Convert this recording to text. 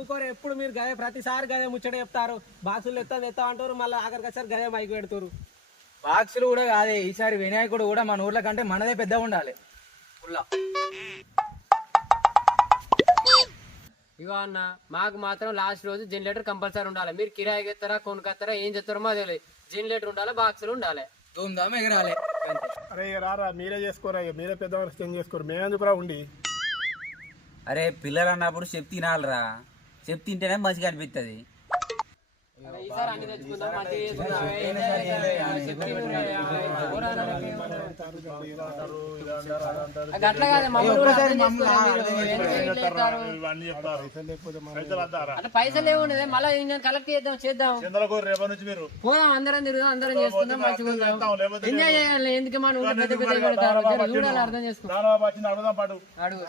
ఊకోరు ఎప్పుడు మీరు గదే ప్రతిసారి గదే ముచ్చట చెప్తారు. బాక్సులు ఎత్తా అంటారు, మళ్ళీ ఆఖరికి వచ్చారు గదే మైకి పెడతారు. బాక్సులు కూడా కాదే, ఈసారి వినాయకుడు కూడా మన ఊర్ల కంటే మనదే పెద్దగా ఉండాలి. ఇగో అన్న, మాకు మాత్రం లాస్ట్ రోజు జనరేటర్ కంపల్సరీ ఉండాలి. మీరు కిరాయికి ఎత్తారా కొనుక్కొస్తారా ఏం చేస్తారో మా తెలియదు. జనరేటర్ ఉండాలి, బాక్సులు ఉండాలి. ధూమ్ధామ్ ఎగరాలి. అరే రారా, మీరే చేసుకోరా, మీరే పెద్దవాళ్ళు చేంజ్ చేసుకోరు, మేమెందుకురా ఉండి. అరే పిల్లలు అన్నప్పుడు చెప్తే తినాలిరా, చెప్తే తింటేనే మంచిగా అనిపిస్తుంది. ఈసారి అన్ని తెచ్చుకుందాం, మంచిగా అట్లా కాదు అట్లా పైసలు ఏముండదు. మళ్ళీ కలెక్ట్ చేద్దాం పోదాం, అందరం తిరుగుదాం, అందరం చేసుకుందాం, మంచిగా ఎంజాయ్ చేయాలి. ఎందుకు మన ఊళ్ళో పెద్ద పెద్ద పెడతారు, చూడాలి, అర్థం చేసుకుంటాం. అడుగు